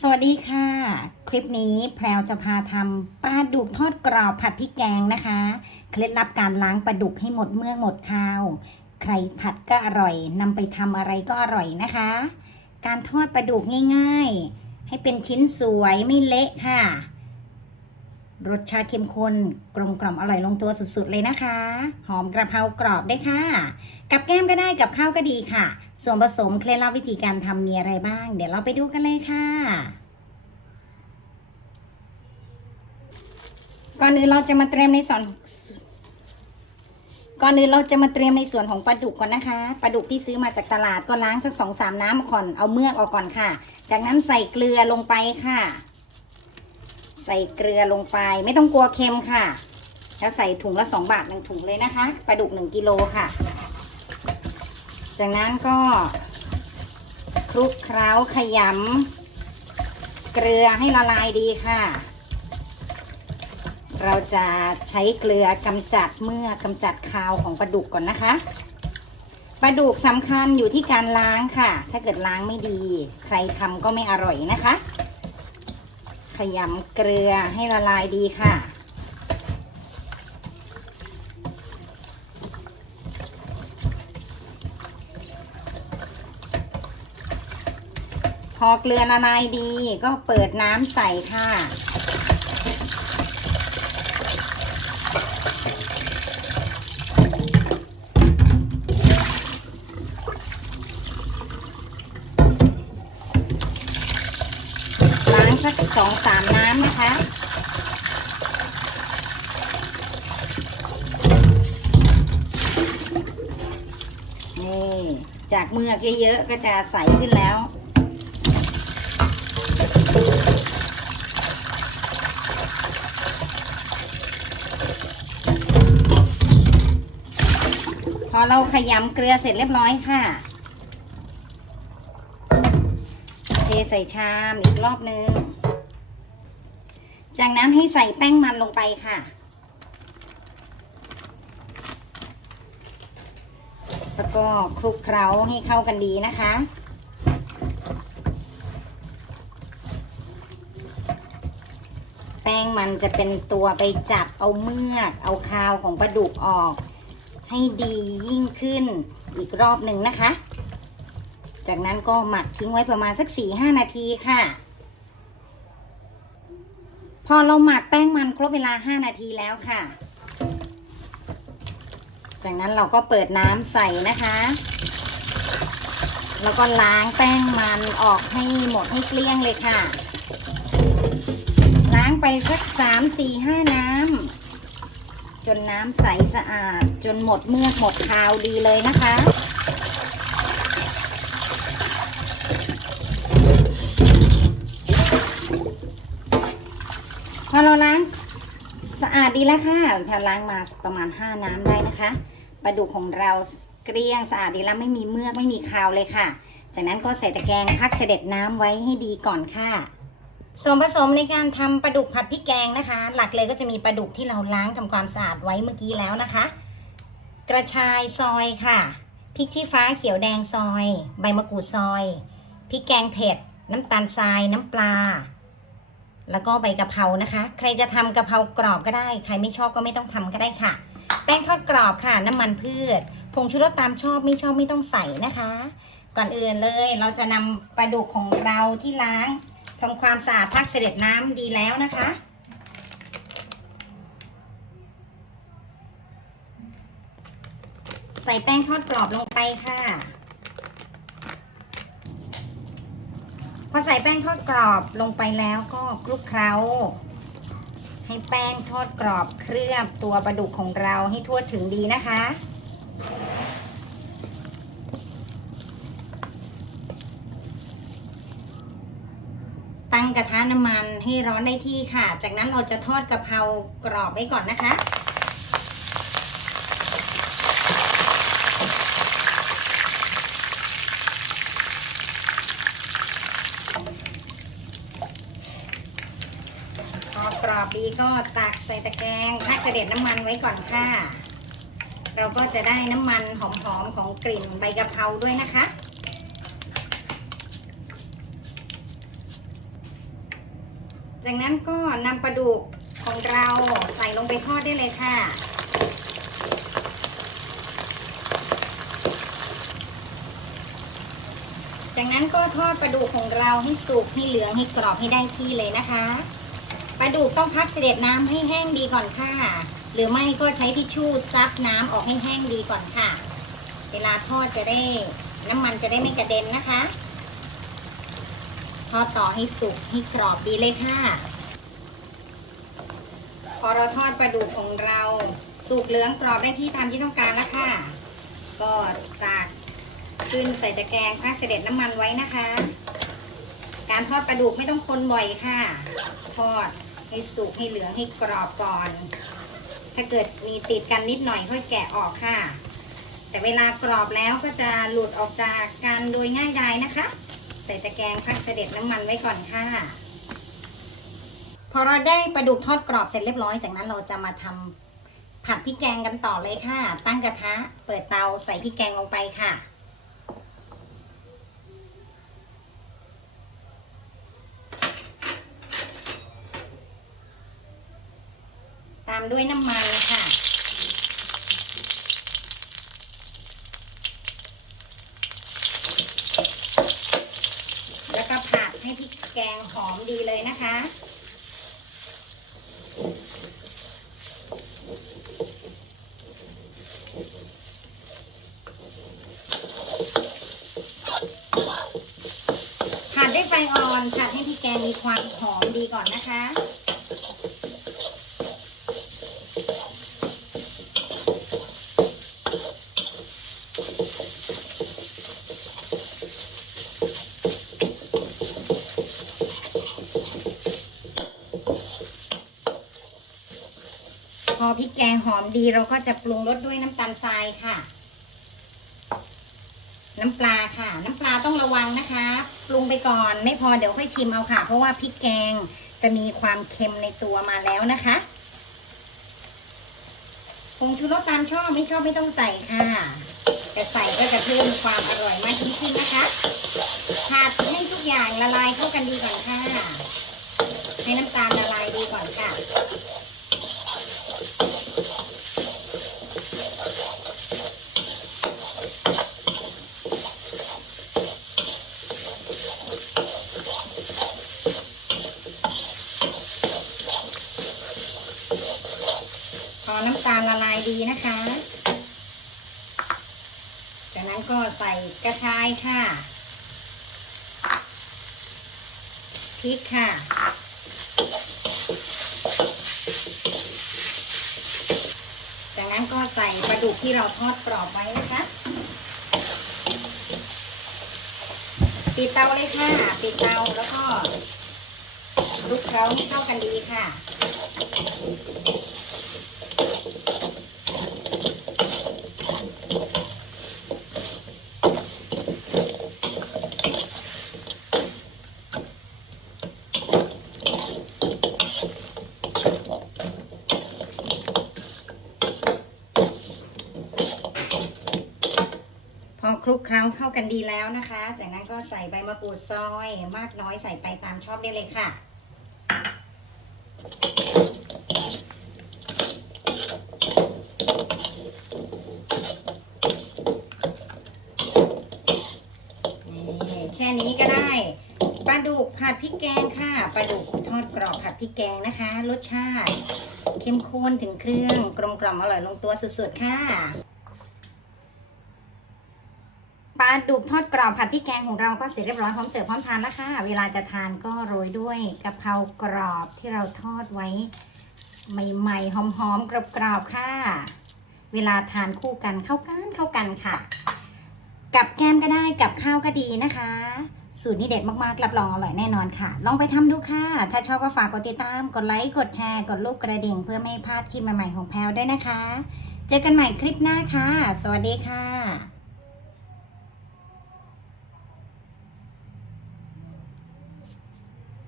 สวัสดีค่ะ คลิปนี้แพรวจะพาทำปลาดุกทอดกรอบผัดพริกแกงนะคะ เคล็ดลับการล้างปลาดุกให้หมดเมือกหมดคาว ใครผัดก็อร่อยนำไปทำอะไรก็อร่อยนะคะ การทอดปลาดุกง่ายๆ ให้เป็นชิ้นสวยไม่เละค่ะ รสชาติเข้มข้นกลมกล่อมอร่อยลงตัวสุดๆเลยนะคะ หอมกระเพรากรอบได้ค่ะ กับแก้มก็ได้กับข้าวก็ดีค่ะ ส่วนผสมเคล็ดลับวิธีการทำมีอะไรบ้าง เดี๋ยวเราไปดูกันเลยค่ะ ก่อนอื่นเราจะมาเตรียมในส่วนก่อนอื่นเราจะมาเตรียมในส่วนของปลาดุกก่อนนะคะปลาดุกที่ซื้อมาจากตลาดก็ล้างสักสองสามน้ำก่อนเอาเมือกออกก่อนค่ะ จากนั้นใส่เกลือลงไปค่ะ ใส่เกลือลงไป ไม่ต้องกลัวเค็มค่ะ แล้วใส่ถุงละสองบาทหนึ่งถุงเลยนะคะปลาดุกหนึ่งกิโลค่ะ จากนั้นก็คลุกเคล้าขยำเกลือให้ละลายดีค่ะ เราจะใช้เกลือกำจัดเมื่อกำจัดคาวของปลาดุกก่อนนะคะปลาดุกสำคัญอยู่ที่การล้างค่ะ ถ้าเกิดล้างไม่ดี ใครทำก็ไม่อร่อยนะคะ ขยำเกลือให้ละลายดีค่ะ อเกลือละลายดีก็เปิดน้ำใส่ค่ะ ล้างสักสองสามน้ำนะคะนี่จากเมือกเยอะๆก็จะใสขึ้นแล้ว พอเรา ขยำเกลือเสร็จเรียบร้อยค่ะเทใส่ชามอีกรอบนึง จากนั้นให้ใส่แป้งมันลงไปค่ะ แล้วก็คลุกเคล้าให้เข้ากันดีนะคะแป้งมันจะเป็นตัวไปจับเอาเมือก เอาคาวของปลาดุกออก ให้ดียิ่งขึ้นอีกรอบหนึ่งนะคะ จากนั้นก็หมักทิ้งไว้ประมาณสัก4-5นาทีค่ะ พอเราหมักแป้งมันครบเวลา 5 นาทีแล้วค่ะ จากนั้นเราก็เปิดน้ำใส่นะคะ แล้วก็ล้างแป้งมันออกให้หมดให้เกลี้ยงเลยค่ะ ล้างไปสัก3-4-5 น้ำ จนน้ำใสสะอาด จนหมดเมือกหมดคาวดีเลยนะคะ พอเราล้างสะอาดดีแล้วค่ะถ้าล้างมาประมาณ 5 น้ำได้นะคะปลาดุกของเราเกลี้ยงสะอาดดีแล้วไม่มีเมือกไม่มีคาวเลยค่ะ จากนั้นก็ใส่ตะแกรงพักเสด็จน้ำไว้ให้ดีก่อนค่ะ ส่วนผสมในการทำปลาดุกผัดพริกแกงนะคะ หลักเลยก็จะมีปลาดุกที่เราล้างทำความสะอาดไว้เมื่อกี้แล้วนะคะ กระชายซอยค่ะพริกชี้ฟ้าเขียวแดงซอย ใบมะกรูดซอยพริกแกงเผ็ด น้ำตาลทรายน้ำปลา แล้วก็ใบกะเพรานะคะ ใครจะทำกะเพรากรอบก็ได้ ใครไม่ชอบก็ไม่ต้องทำก็ได้ค่ะ แป้งทอดกรอบค่ะ น้ำมันพืชผงชูรสตามชอบไม่ชอบไม่ต้องใส่นะคะ ก่อนอื่นเลยเราจะนำปลาดุกของเราที่ล้าง ทำความสะอาดพักเสด็จน้ำดีแล้วนะคะ ใส่แป้งทอดกรอบลงไปค่ะ พอใส่แป้งทอดกรอบลงไปแล้วก็คลุกเคล้า ให้แป้งทอดกรอบเคลือบตัวปลาดุกของเราให้ทั่วถึงดีนะคะ ตั้งกระทะน้ำมันให้ร้อนได้ที่ค่ะ จากนั้นเราจะทอดกะเพรากรอบไว้ก่อนนะคะ พอกรอบดีก็ตักใส่ตะแกรงพักเสด็จน้ำมันไว้ก่อนค่ะ เราก็จะได้น้ำมันหอมๆของกลิ่นใบกะเพราด้วยนะคะ จากนั้นก็นำปลาดุกของเราใส่ลงไปทอดได้เลยค่ะ จากนั้นก็ทอดปลาดุกของเราให้สุกให้เหลืองให้กรอบให้ได้ที่เลยนะคะปลาดุกต้องพักเสด็จน้ำให้แห้งดีก่อนค่ะ หรือไม่ก็ใช้ทิชชู่ซับน้ำออกให้แห้งดีก่อนค่ะ เวลาทอดจะได้น้ำมันจะได้ไม่กระเด็นนะคะ ทอดต่อให้สุกให้กรอบดีเลยค่ะ พอเราทอดปลาดุกของเราสุกเหลืองกรอบได้ที่ตามที่ต้องการแล้วค่ะ ก็จากขึ้นใส่ตะแกรงพักเสด็จน้ำมันไว้นะคะ การทอดปลาดุกไม่ต้องคนบ่อยค่ะ ทอดให้สุกให้เหลืองให้กรอบก่อน ถ้าเกิดมีติดกันนิดหน่อยค่อยแกะออกค่ะ แต่เวลากรอบแล้วก็จะหลุดออกจากกันโดยง่ายดายนะคะ ใส่ตะแกรงพักเสด็จน้ำมันไว้ก่อนค่ะ พอเราได้ปลาดุกทอดกรอบเสร็จเรียบร้อยจากนั้นเราจะมาทำผัดพริกแกงกันต่อเลยค่ะ ตั้งกระทะ เปิดเตาใส่พริกแกงลงไปค่ะตามด้วยน้ำมันค่ะ แล้วก็ผัดให้พริก แกงหอมดีเลยนะคะ ผัดด้วยไฟอ่อนผัดให้พริกแกงมีความหอมดีก่อนนะคะ อพริกแกงหอมดีเราก็จะปรุงรสด้วยน้ำตาลทรายค่ะ น้ำปลาค่ะ น้ำปลาต้องระวังนะคะ ปรุงไปก่อนไม่พอเดี๋ยวค่อยชิมเอาค่ะ เพราะว่าพริกแกงจะมีความเค็มในตัวมาแล้วนะคะผงชูรสตามชอบไม่ชอบไม่ต้องใส่ค่ะแต่ใส่ก็จะเพิ่มความอร่อยมากยิ่งขึ้นนะคะผัดให้ทุกอย่างละลายเข้ากันดีก่อนค่ะ ให้น้ำตาลละลายดีก่อนค่ะ พอน้ำตาลละลายดีนะคะ จากนั้นก็ใส่กระชายค่ะพริกค่ะ จากนั้นก็ใส่ปลาดุกที่เราทอดกรอบไว้นะคะ ปิดเตาเลยค่ะ ปิดเตาแล้วก็ลุกเคล้าให้เข้ากันดีค่ะ ลุกเคล้าเข้ากันดีแล้วนะคะ จากนั้นก็ใส่ใบมะกรูดซอยมากน้อยใส่ไปตามชอบได้เลยค่ะ นี่แค่นี้ก็ได้ปลาดุกผัดพริกแกงค่ะปลาดุกทอดกรอบผัดพริกแกงนะคะ รสชาติ เข้มข้นถึงเครื่องกลมกล่อมอร่อยลงตัวสุดๆค่ะ ลาดุกทอดกรอบผัดพริกแกงของเราก็เสร็จเรียบร้อยพร้อมเสิร์ฟพร้อมทานแล้วค่ะ เวลาจะทานก็โรยด้วยกะเพรากรอบที่เราทอดไว้ใหม่ๆหอมๆกรอบๆค่ะ เวลาทานคู่กันเข้ากันเข้ากันค่ะ กับแกมก็ได้กับข้าวก็ดีนะคะ สูตรนี้เด็ดมากๆรับรองอร่อยแน่นอนค่ะ ลองไปทำดูค่ะ ถ้าชอบก็ฝากกดติดตาม กดไลค์กดแชร์กดรูปกระดิ่งเพื่อไม่พลาดคลิปใหม่ๆของแพลวด้วยนะคะ เจอกันใหม่คลิปหน้าค่ะ สวัสดีค่ะ